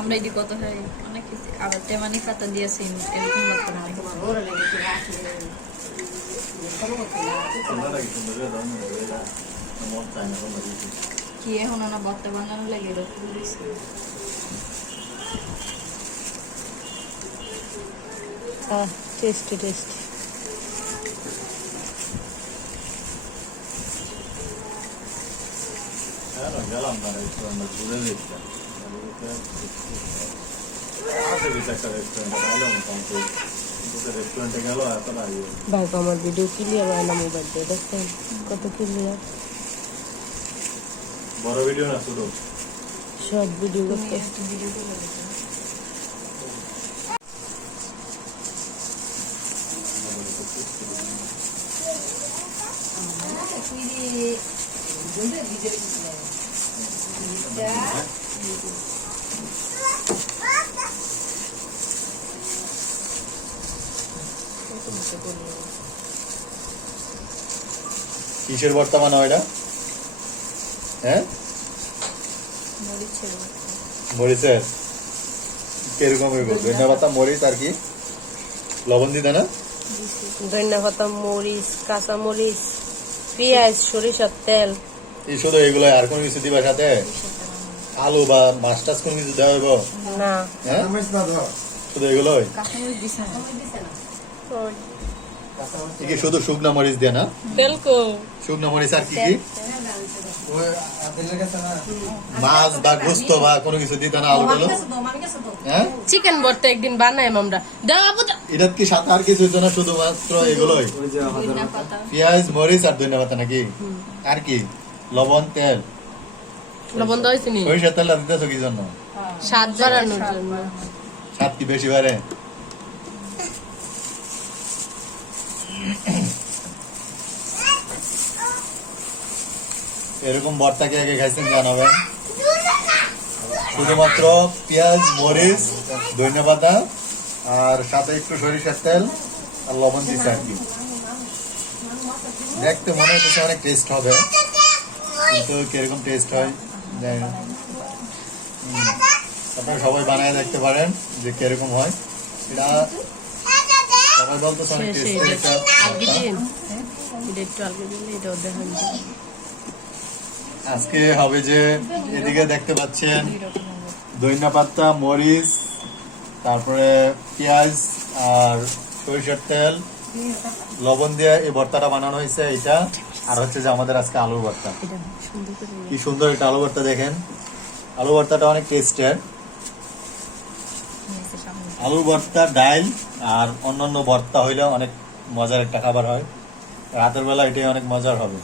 আমরা এই কত হয় অনেক কিছু আবার তেমানি পাতা দিয়েছি এরকম এটা কিছু কি এখন না বত্তা বানানো লাগে এরকম টেস্টি টেস্টি গেলাম না রেস্টুরেন্টে ঘুরে ভাই আমার ভিডিও ক্লিয়ার হয় না মোবাইল দিয়ে দেখছেন কত ক্লিয়ার বড় ভিডিও না ছোট? শর্ট ভিডিও করতে ভিডিও করে দেখো তুই বলবে ভিডিও দিছিলে কিসের বর্তমান হয় এটা? হ্যাঁ? মরিচের কীরকম ধনিয়া পাতা মরিচ আর কি? লবণ দিতে না? ধনিয়া পাতা মরিচ কাঁচা মরিচ পেঁয়াজ সরিষার তেল। এই শুধু এগুলো আর কোনো কিছু দিবা সাথে? আলু বা মাছ টাছ কোনো কিছু দেওয়া হইব? না। হ্যাঁ? শুধু এগুলোই কাঁচামরিচ দিছে না এই কি শুধু শুকনা মরিচ দিয়ে না তেল কো শুকনা মরিচ আর কি কি? মাছ বা গোস্ত বা কোনো কিছু দিতে না আলু হ্যাঁ? চিকেন ভর্তা একদিন বানাই আমরা। দাও আপু এটা কি সাথে আর কিছু না শুধুমাত্র এগুলোই? পেঁয়াজ মরিচ আর ধনিয়া পাতা নাকি? আর কি? লবণ তেল? লবণ নি? সরিষার তেলটা দিতেছো কি জন্য? স্বাদ বাড়ানোর জন্য। স্বাদ কি বেশি বাড়ে? এরকম ভর্তা কে আগে খাইছেন জানাবেন। শুধুমাত্র পেঁয়াজ, মরিচ ধনিয়া পাতা আর সাথে একটু সরিষার তেল আর লবণ দিচ্ছে আর কি। দেখতে মনে হচ্ছে অনেক টেস্ট হবে। কিন্তু কীরকম টেস্ট হয়, জানি না। আপনারা সবাই বানায় দেখতে পারেন যে কীরকম হয়। এটা সবাই বলতেছে অনেক টেস্টি একটা আলগি দিন। এটা একটু আলগি দিলে এটাও দেখান যায়। আজকে হবে যে এদিকে দেখতে পাচ্ছেন দইনা পাতা মরিচ তারপরে পেঁয়াজ আর সরিষার তেল লবণ দিয়ে এই ভর্তাটা বানানো হয়েছে এটা আর হচ্ছে যে আমাদের আজকে আলুর ভর্তা। কি সুন্দর এটা আলু ভর্তা দেখেন। আলু ভর্তাটা অনেক টেস্টের। আলু ভর্তা, ডাইল আর অন্যান্য ভর্তা হইলে অনেক মজার একটা খাবার হয়। রাতের বেলা এটাই অনেক মজার হবে।